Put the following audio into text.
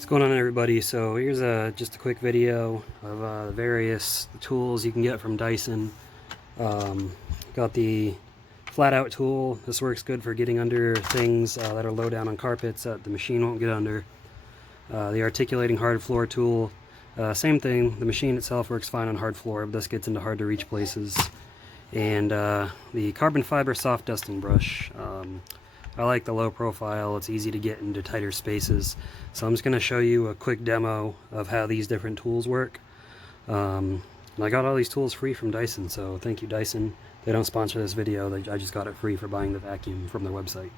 What's going on, everybody? So here's just a quick video of the various tools you can get from Dyson. Got the flat out tool. This works good for getting under things that are low down on carpets that the machine won't get under. The articulating hard floor tool, same thing. The machine itself works fine on hard floor, but this gets into hard to reach places. And the carbon fiber soft dusting brush. I like the low profile. It's easy to get into tighter spaces. So I'm just going to show you a quick demo of how these different tools work. And I got all these tools free from Dyson, so thank you, Dyson. They don't sponsor this video. I just got it free for buying the vacuum from their website.